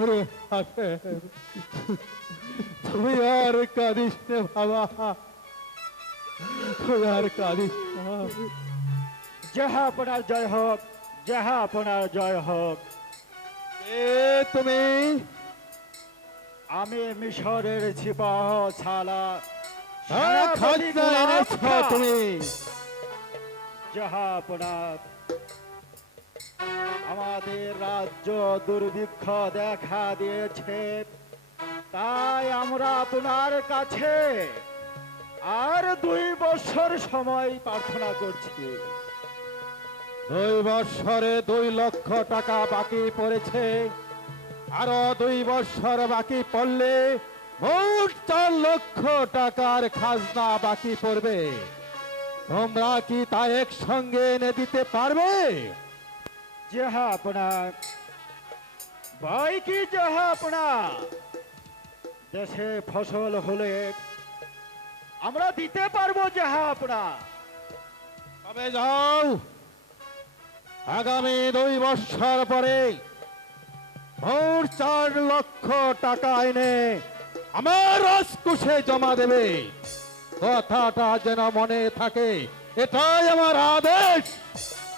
ওরে হাসেম, তুই আর কাঁদিস নে বাবা, তুই আর কাঁদিস না। যাহা আপনার জয় হোক, যাহা আপনার জয় হোক। এ তুমি? আমি মিশরের সিপাহ ছালা খাজনা এনেছ তুমি? যাহা আপনার, আমাদের রাজ্য দুর্ভিক্ষ দেখা দিয়েছে, তাই আমরা আপনার কাছে আর 2 বছর সময় প্রার্থনা করছি। 2 বৎসরে 2 লক্ষ টাকা বাকি পড়েছে, আরো 2 বৎসর বাকি পড়লে মোট 4 লক্ষ টাকার খাজনা বাকি পড়বে। তোমরা কি তা একসঙ্গে এনে দিতে পারবে? যাহা আপনার, ভাই কি যাহা আপনার, দেশে ফসল হলে আমরা দিতে পারবো যাহা আপনার। তবে যাও, আগামী 2 বৎসর পরে মোট 4 লক্ষ টাকা এনে আমার রাজকোষে জমা দেবে। কথাটা যেন মনে থাকে, এটাই আমার আদেশ।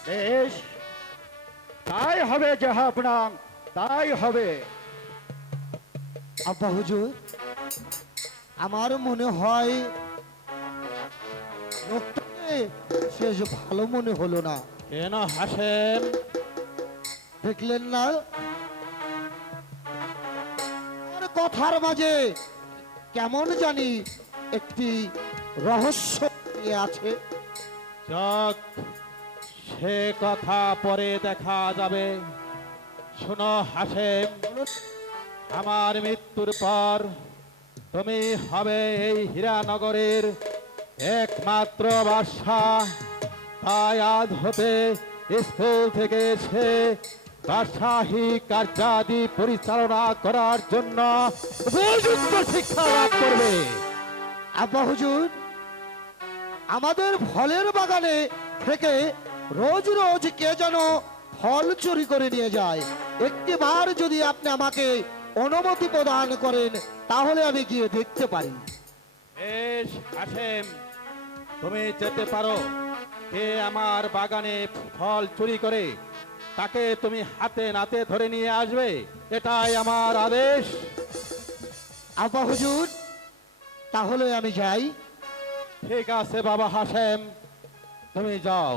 বেশ, তাই হবে যাহা আপনার, তাই হবে। আব্বা হুজুর, আমার মনে হয় লোকটাকে শেষ ভালো মনে হলো না। কেন হাসেম? দেখলেন না আর কথার মাঝে কেমন জানি একটি রহস্য আছে। যাক, সে কথা পরে দেখা যাবে। শোনো হাসেম, আমার মৃত্যুর পর তুমি হবে এই হীরানগরের একমাত্র বাদশাহ। তাই আজ হতে স্কুল থেকে এসে বাদশাহী কার্যাদি পরিচালনা করার জন্য উপযুক্ত শিক্ষা লাভ করবে। আব্বা হুজুর, আমাদের ফলের বাগানে থেকে রোজ রোজ কে যেন ফল চুরি করে নিয়ে যায়। একটি বার যদি আপনি আমাকে অনুমতি প্রদান করেন তাহলে আমি গিয়ে দেখতে পারি। বেশ হাসেম, তুমি যেতে পারো। কে আমার বাগানে ফল চুরি করে তাকে তুমি হাতে নাতে ধরে নিয়ে আসবে, এটাই আমার আদেশ। আব্বা হুজুর, তাহলে আমি যাই। ঠিক আছে বাবা হাসেম, তুমি যাও।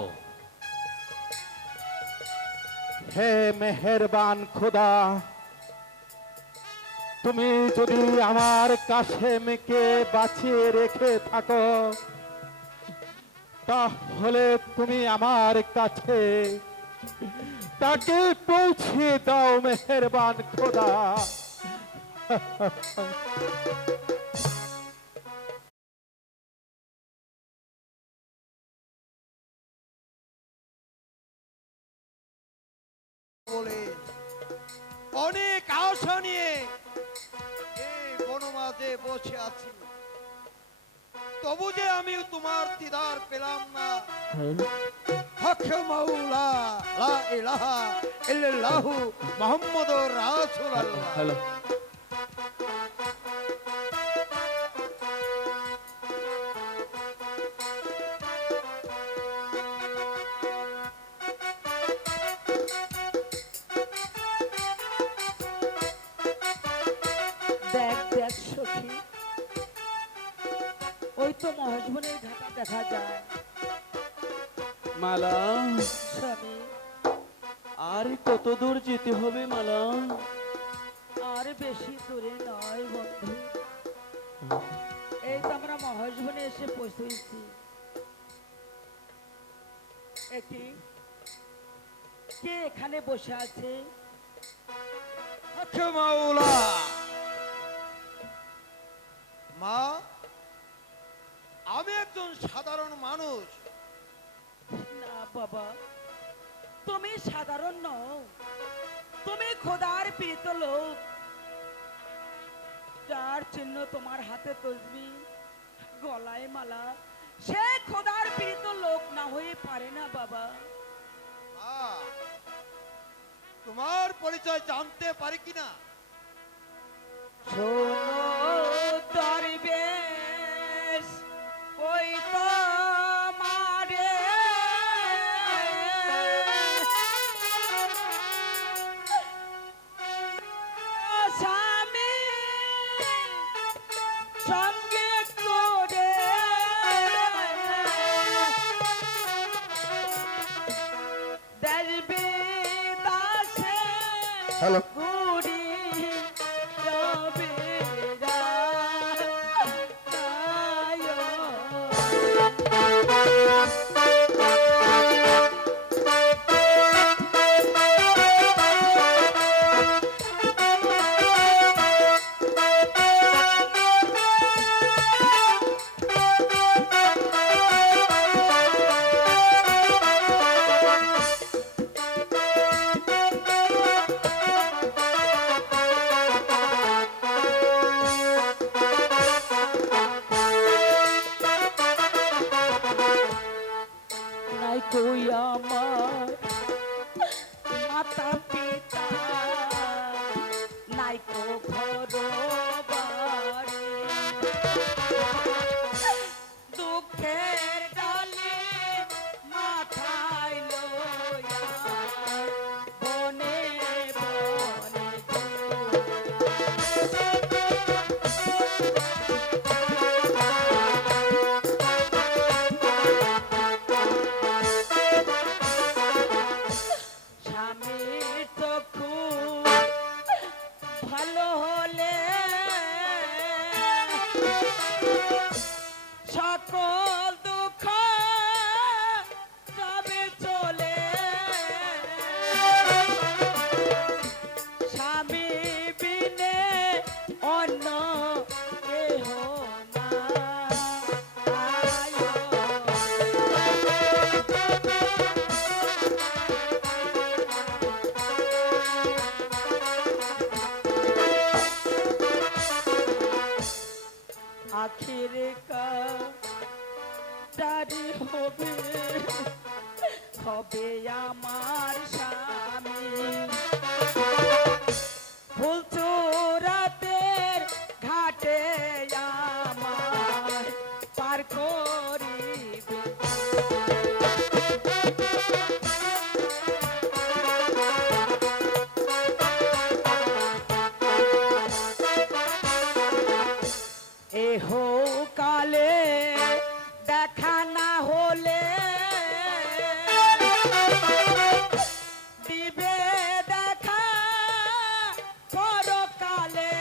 হে মেহেরবান খোদা, তুমি যদি আমার কাশেমকে বাঁচিয়ে রেখে থাকো, তাহলে তুমি আমার কাছে তাকে পৌঁছে দাও মেহেরবান খোদা। বলে অনেক আশা নিয়ে এই বনমাঝে বসে আছি, তবু যে আমি তোমার দিদার পেলাম না। হক মাওলা লা ইলাহা ইল্লাল্লাহু মুহাম্মাদুর রাসূলুল্লাহ। হ্যালো, দেখ দেখ সখী, ওই তো মহেশবনের ঘাটা দেখা যায়। মালা, স্বামী, আর কত দূর যেতে হবে মালা? আর বেশি দূরে নয় বন্ধু, এই তো আমরা মহেশবনে এসে পৌঁছেছি। এটি কে এখানে বসে আছে? হক মাওলা, মা, আমি একজন সাধারণ মানুষ। না বাবা, তুমি সাধারণ নও, তুমি খোদার প্রীত লোক, যার চিহ্ন তোমার হাতে তসবি, গলায় মালা। সে খোদার প্রীত লোক না হয়ে পারে না বাবা। মা, তোমার পরিচয় জানতে পারি কিনা? শোনো দরবেশ, ওই তো মারে স্বামী সঙ্গে করে দেখবি দাসে হ্যালো ঘুরি রবিরা নাই কই আমার মাতা পিতা, নাই কো ঘর বাড়ি, দুঃখের ডালে মাথায় লইয়া বনে বনে স্বামীর তো খুব ভালো হলে সকল দুঃখ যাবে চলে, স্বামী বিনে অন্য কেহ না আয়। আখিরে কারি হবে হবে আমার স্বামী, ফুলচুরাতের ঘাটে আমার পার করিবে। এহ কালে দেখা না হলে দিবে দেখা পরকালে,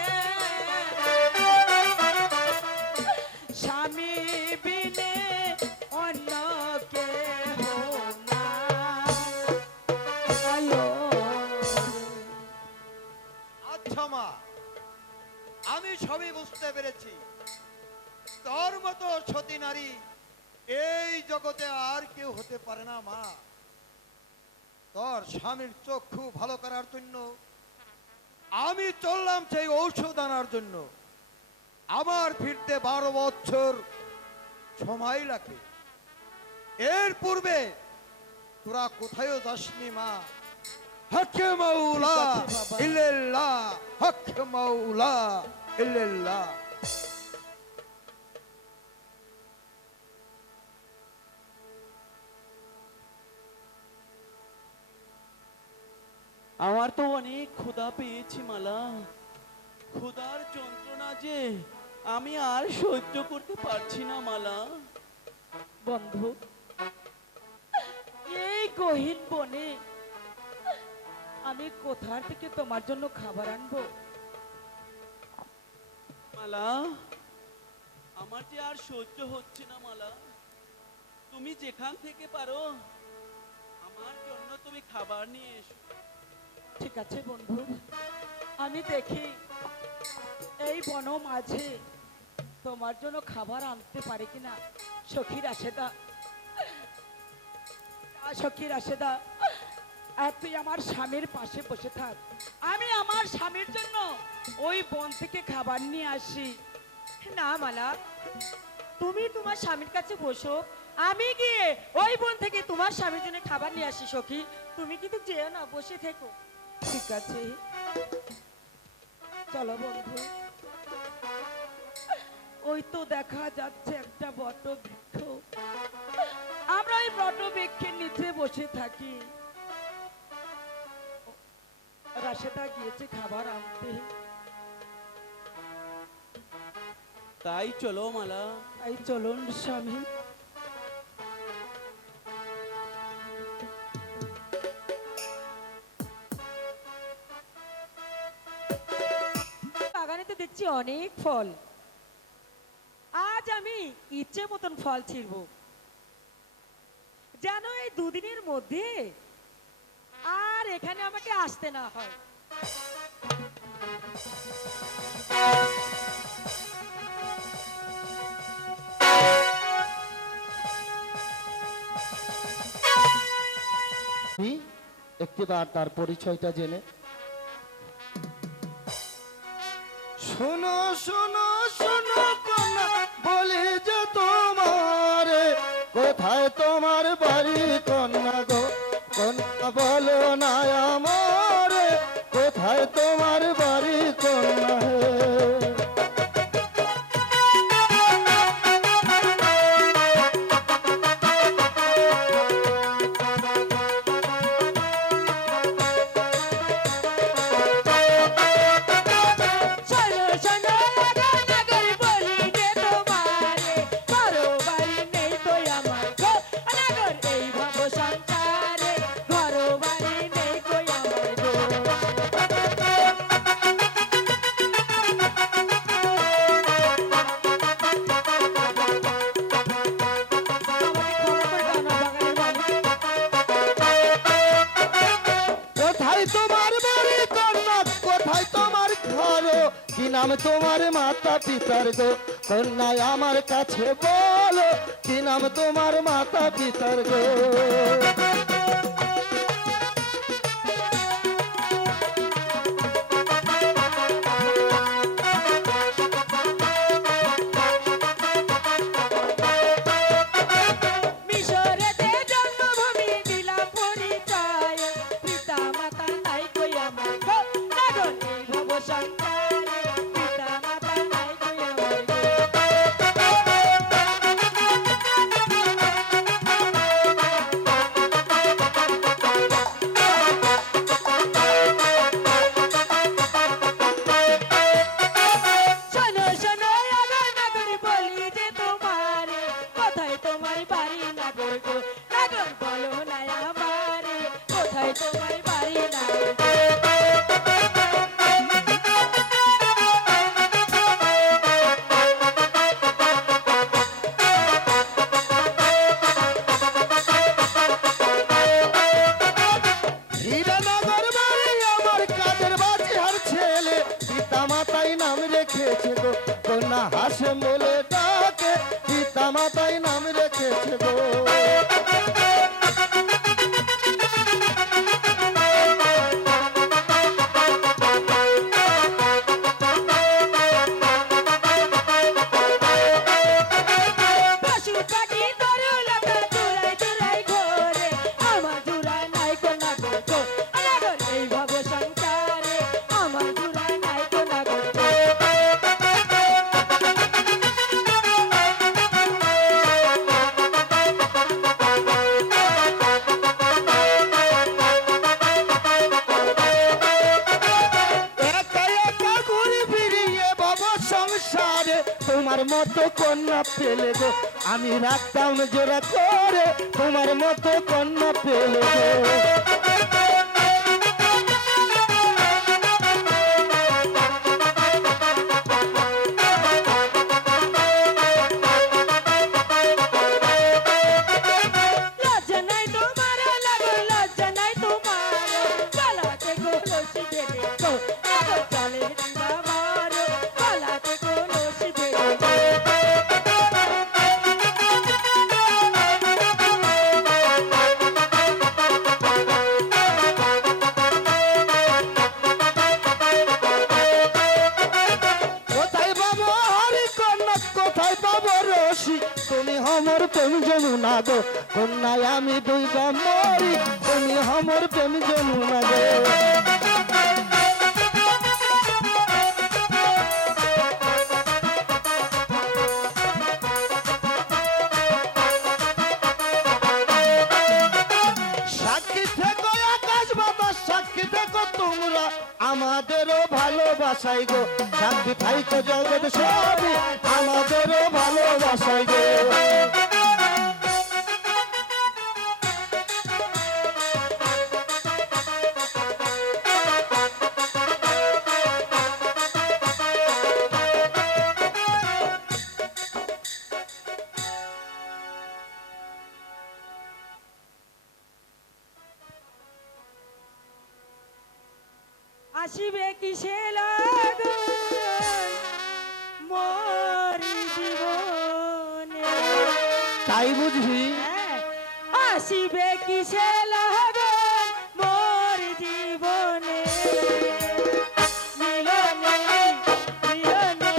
স্বামী বিনে অন্য কেহ না আয়ো। আচ্ছা মা, আমি সবই বুঝতে পেরেছি। তোর মতো সতী নারী এই জগতে আর কেউ হতে পারে না মা। তোর স্বামীর চক্ষু ভালো করার জন্য আমি চললাম সেই ঔষধ আনার জন্য। আমার ফিরতে 12 বছর সময় লাগে। এর পূর্বে তোরা কোথায়ও যাসনি মা। হকে মাওলা ঠিক আছে বাবা। ইল্লাল্লাহ, হকে মাওলা ইল্লাল্লাহ। আমার তো অনেক ক্ষুধা পেয়েছি মালা, ক্ষুধার যন্ত্রণা যে আমি আর সহ্য করতে পারছি না মালা। বন্ধু, এই গহীন বনে আমি কোথা থেকে তোমার জন্য খাবার আনবো? মালা, আমার যে আর সহ্য হচ্ছে না মালা, তুমি যেখান থেকে পারো আমার জন্য তুমি খাবার নিয়ে এসো। ঠিক আছে বন্ধু, আমি দেখি এই বন মাঝে তোমার জন্য খাবার আনতে পারি কিনা। সখী রাশেদা, সখী রাশেদা, আর তুই আমার স্বামীর পাশে বসে থাক, আমি আমার স্বামীর জন্য ওই বন থেকে খাবার নিয়ে আসি। না মালা, তুমি তোমার স্বামীর কাছে বসো, আমি গিয়ে ওই বোন থেকে তোমার স্বামীর জন্য খাবার নিয়ে আসি সখী। তুমি কিন্তু যেও না, বসে থেকো। ঠিক আছে, চলো বন্ধু। ওই তো দেখা যাচ্ছে একটা বট বৃক্ষ। আমরা ওই বট বৃক্ষের নিচে বসে থাকি। রাশেদা গিয়েছে খাবার আনতে। তাই চলো মালা। তাই চলুন স্বামী। বাগানে তো দেখছি অনেক ফল। আজ আমি ইচ্ছে মতন ফল ছিঁড়ব, যেন এই দুদিনের মধ্যে আর এখানে আমাকে আসতে না হয়। একটিবার তার পরিচয়টা জেনে। শোনো শোনো শোনো কন্যা, বলি যে তোমার কোথায় তোমার বাড়ি কন্যা গো, কন্যা বলো না আমার কোথায় তোমার বাড়ি কন্যা হে। শোনো শোনো নাগর বলি যে তোমারে, কারো বাড়ি নেই তো আমার গো নাগর, এই ভব সংসারে কারো বাড়ি নেই তো আমার গো। কোথায় তোমার বাড়ি কন্যা, কোথায় তোমার ঘর, কি নাম তোমার মাতা পিতার গো, কন্যায় আমার কাছে বলো কি নাম তোমার মাতা পিতার গো। মিশরেতে জন্মভূমি দিলাম পরিচয়, পিতা মাতা নাই কই আমার গো নাগর, এই ভব সংসারে পিতা মাতা নাই কই আমার গো। শোনো শোনো আগর নাগর বলি যে তোমারে, কোথায় তোমার বাড়ি নাগর গো নাগর, বলো না আমারে কোথায় তোমার বাড়ি নাগর গো। হীরানগর বাড়ি আমার কাদের বাজিহার ছেলে, পিতা মাতাই নাম রেখেছে গো, কন্যা হাসেম বলে ডাকে, পিতা মাতাই নাম রেখেছে গো। পশু পাখি তরুলতা চুরাই চুরাই ঘোরে, আমার জুড়ায় নাই কো নাগর গো নাগর, এই ভব সংসারে আমার জুড়ায় নাই কো নাগর গো। একা একা ঘুরে ফিরিয়ে বাবা সংসারে, তোমার মতো কন্যা পেলে গো আমি রাখতাম জোড়া করে, তোমার মতো কন্যা পেলে গো। লজ্জা নাই তোমার লাগো, লজ্জা নাই তোমার, গলাতে কলসি বেঁধে গো নাগর, চলে দিবা মারো গলাতে কলসি বেঁধে গো। গো কন্যায় আমি দুই মরি তুমি আমার প্রেম যমুনা গো সাক্ষী থেকো আকাশ বাতাস সাক্ষী থেকো তোমরা আমাদেরও ভালোবাসাই গো সাক্ষী থাইকো জগৎ সবই আমাদেরও ভালোবাসাই গো আসিবে কিসে লাগন মোর জীবনে তাই বুঝি হ্যাঁ, আসিবে কিসে লাগন মোর জীবনে মিলনে মিলনে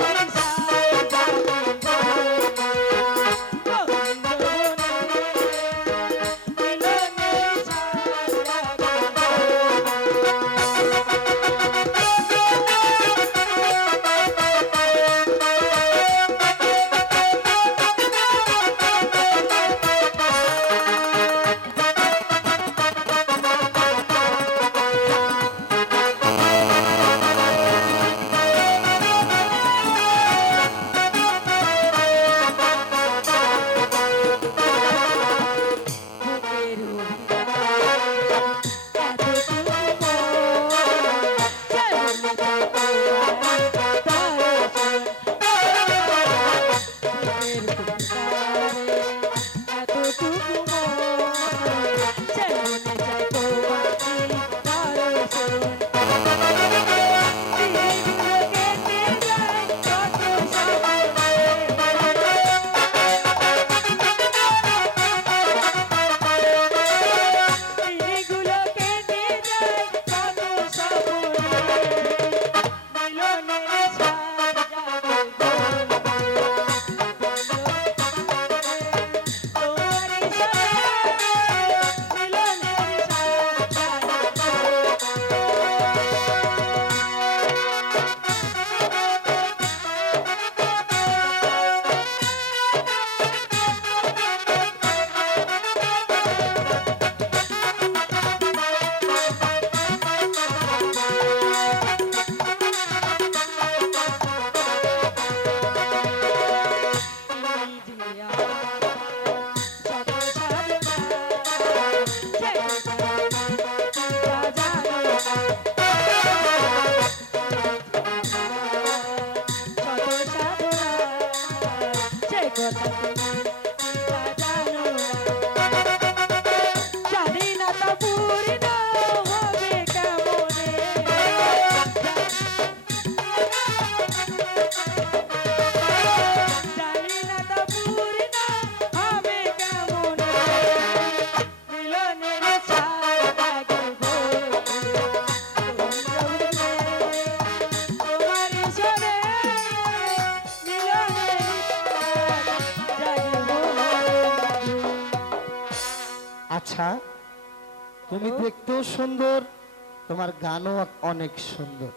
জানি না তা পূর্ণ হবে কেমনে জানি না তা পূর্ণ হবে কেমনে মিলনের ছায়া থাকিব তোমার সরে মিলনের আচ্ছা তুমি দেখতেও সুন্দর তোমার গানও অনেক সুন্দর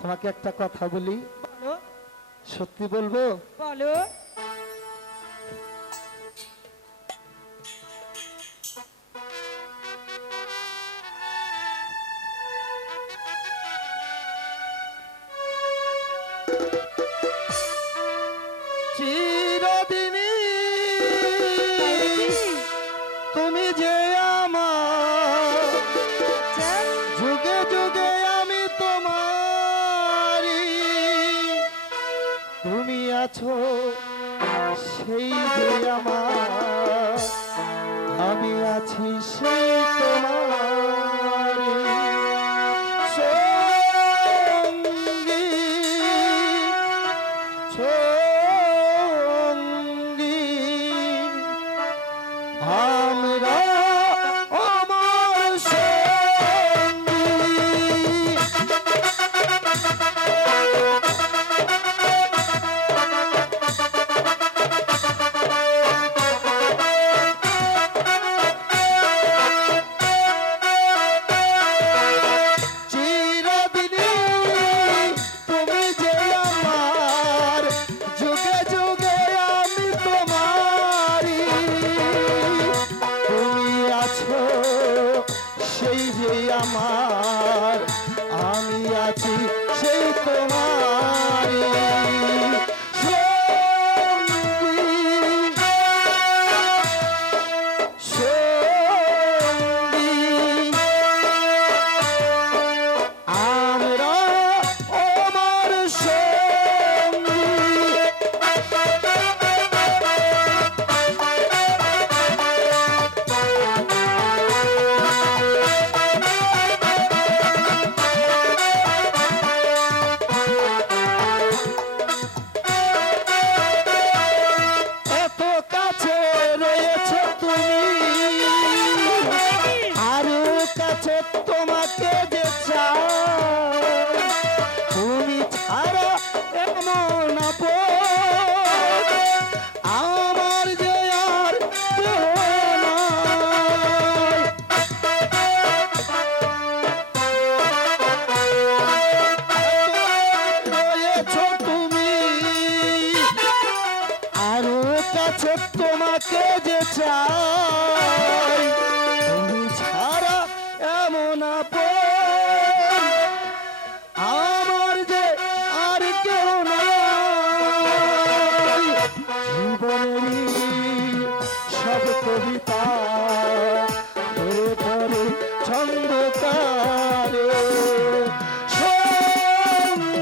তোমাকে একটা কথা বলি বলো সত্যি বলবো বলো চিরদিনই তুমি যে আমার যুগে যুগে আমি তোমারি তুমি আছো আমার, আমি আছি সেই তোমারই সঙ্গী, আমরা আমার সঙ্গী। এত কাছে রয়েছে তুমি, আরো কাছে তোমাকে যে চাই, তুমি ছাড়া এমন আপন আমার যে আর কেহ নাই। রয়েছো তুমি, আরো কাছে তোমাকে যে চাই, তুমি ছাড়া এমন আপন আমার যে আর কেউ নাই। জীবনেরই সব কবিতা পড়ে পড়ে ছন্দকারে সঙ্গী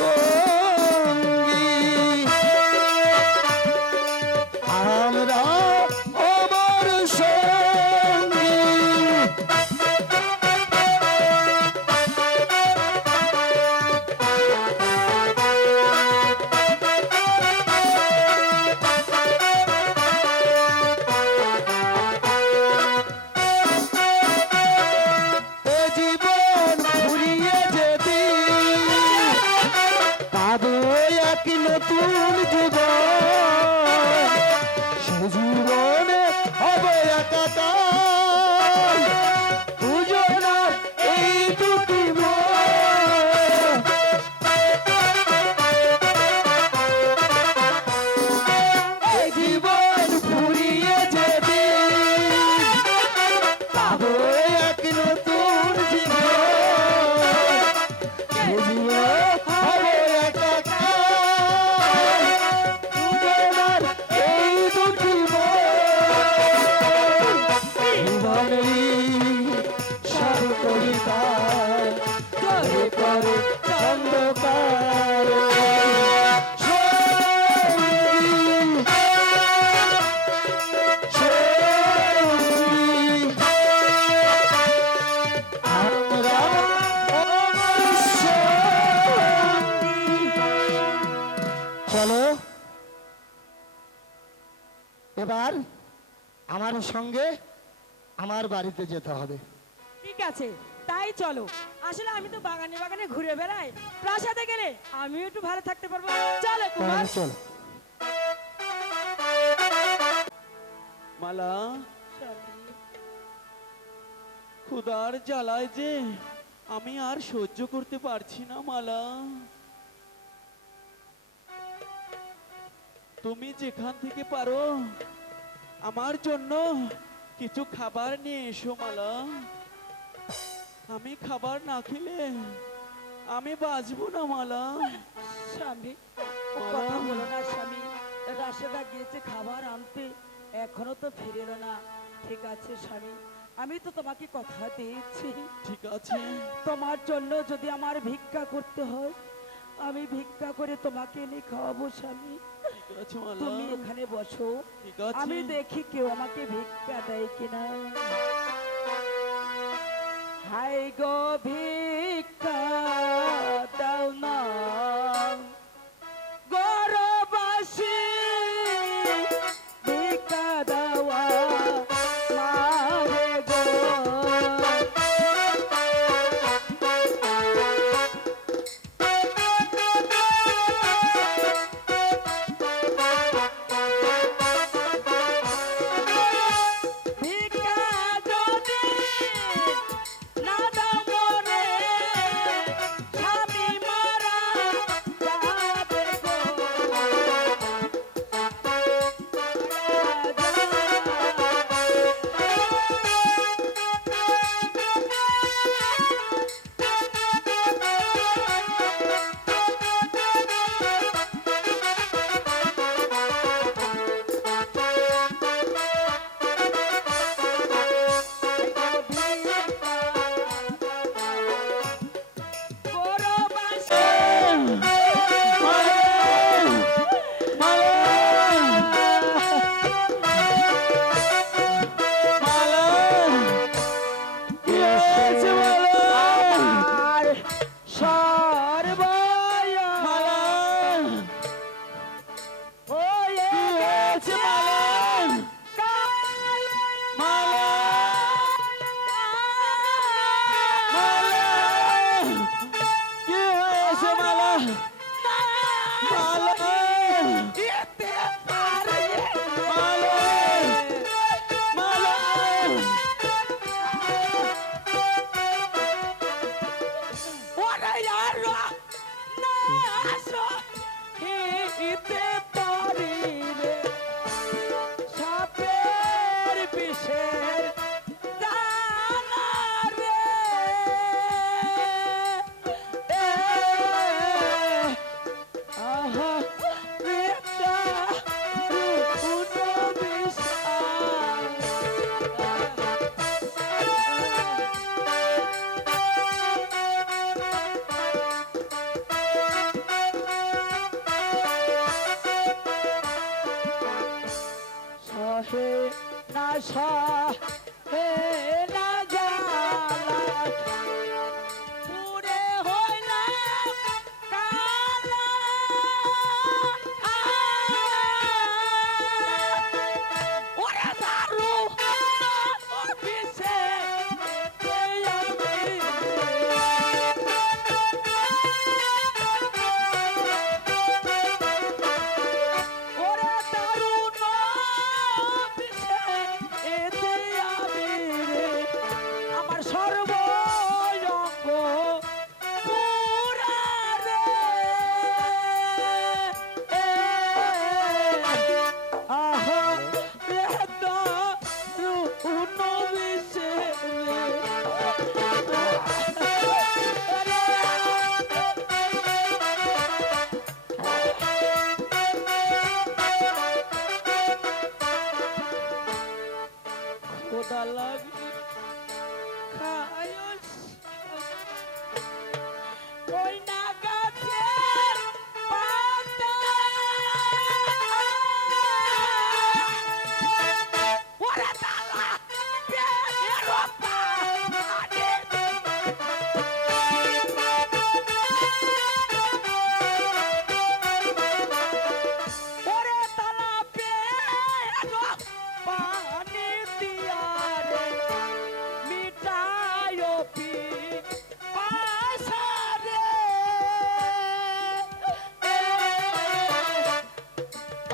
সঙ্গী, আমরা আমার সঙ্গী। এ জীবন ঘুরিয়ে যেদিন পাবো এক নতুন জীবন, সে জীবনে হবে একাকার দুজনার এই দুটি মন। এ জীবন ঘুরিয়ে যেদিন পাবো এক নতুন জীবন, সে জীবন হবে একাকার দুজনার এই দুটি মন। জীবনেরই সব কবিতা পড়ে পড়ে ছন্দকারে সঙ্গী সঙ্গী, আমরা আমার সঙ্গী। চলো এবার আমার সঙ্গে আমার বাড়িতে যেতে হবে। ঠিক আছে, তাই চলো। আসলে আমি তো বাগানে বাগানে ঘুরে বেড়াই, প্রাসাদে গেলে আমিও একটু ভালো থাকতে পারবো। চলো কুমার। চলো। মালা, স্বামী, ক্ষুধার জ্বালায় যে আমি আর সহ্য করতে পারছি না মালা। তুমি যেখান থেকে পারো আমার জন্য কিছু খাবার নিয়ে এসো মালা। আমি খাবার না খেলে আমি বাঁচবো না মালা। স্বামী, ও কথা বলো না স্বামী। রাশেদা গিয়েছে খাবার আনতে, এখনো তো ফিরে এলো না। ঠিক আছে স্বামী, আমি তো তোমাকে কথা দিয়েছি, ঠিক আছে, তোমার জন্য যদি আমার ভিক্ষা করতে হয় আমি ভিক্ষা করে তোমাকে এনে খাওয়াবো স্বামী। ঠিক আছে মালা, তুমি এখানে বসো, ঠিক আছে। আমি দেখি কেউ আমাকে ভিক্ষা দেয় কিনা। হাই গো ভিক্ষা দাও না গরবাসী, ভিক্ষা দেওয়া মারে গো। ভিক্ষা যদি না দাও মোরে, স্বামী মারা না সহে না জ্বালা পুরে হইলাম কালা ওরে দারু ওর পিছে ওরে দারুণ পিছে এতে আমি রে আমার সর্বঙ্গ পুরা রে আহা রে দারুণ পিছে খোদা লাগে খায় ওই না গাছের পাতা ওরে তালা পেয়ের পানি ওরে তালা পেয়ের পানি দিয়া রে মিটায় পি পাশা রে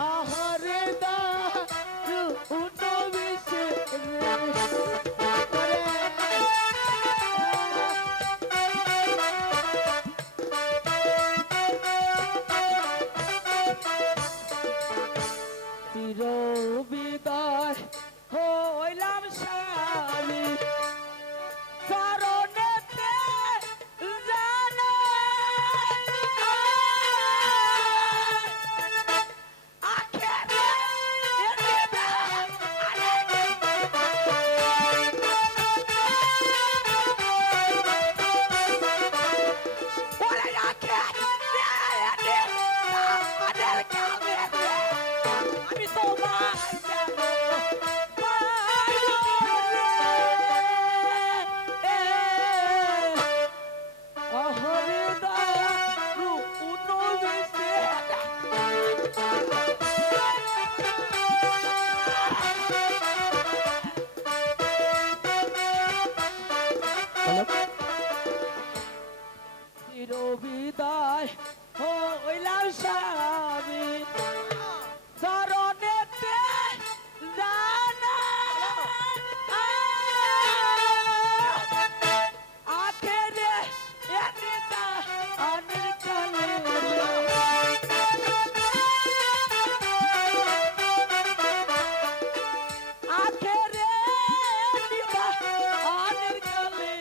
আহারে দারু উনবিশে রে চির বিদায় হইলাম স্বামী চরণেতে জানা আখেরে এদিবে ওরে আখেরে আমাদের কামে আমি তোমায় যাব পায়ো রে আহরে দারু উনবিশে চির বিদায় হইলাম স্বামী চরণেতে জানা আখেরে এনিতা অনির কালে আখেরে নিবা অনির কালে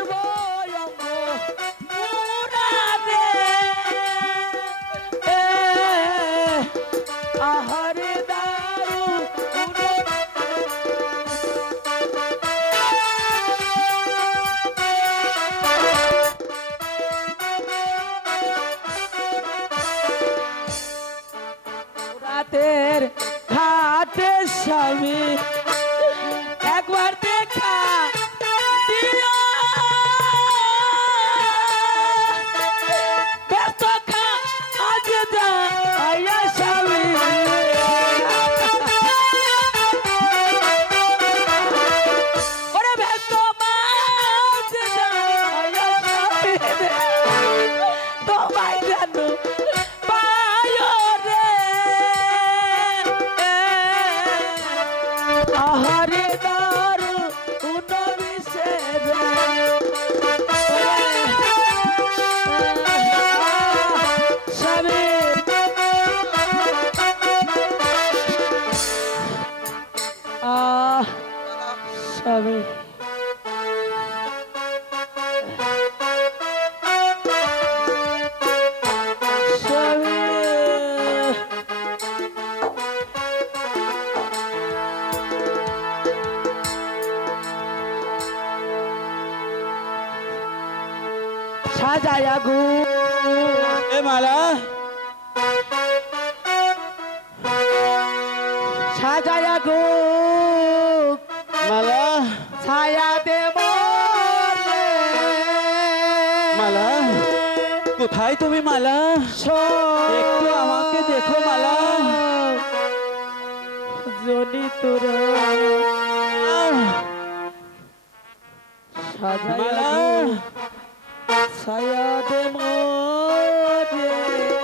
সর্বঙ্গ মুরাদে আহারে দারু রাতের ঘাটে স্বামী একবার দেখা দিও ব্যস্ত খা আজ যা আয়া স্বামী ওরে ব্যস্ত মাঝ যা আয়া স্বামী তোমায় জানো পায় রে আহারে দারু উনবিশে রে স্বামী স্বামী সাজায়া গু এ মালা সাজায়া গু মালা ছায়া দেব মালা কোথায় তুমি মালা একটু আমাকে দেখো মালা জনি তোরা সাজায়া মালা গু ছায়া দেব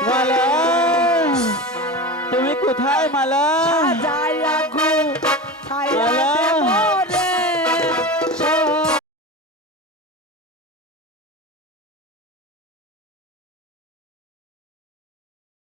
মালা তুমি কোথায় মালা সাজায়া গু ছায়া মালা দেব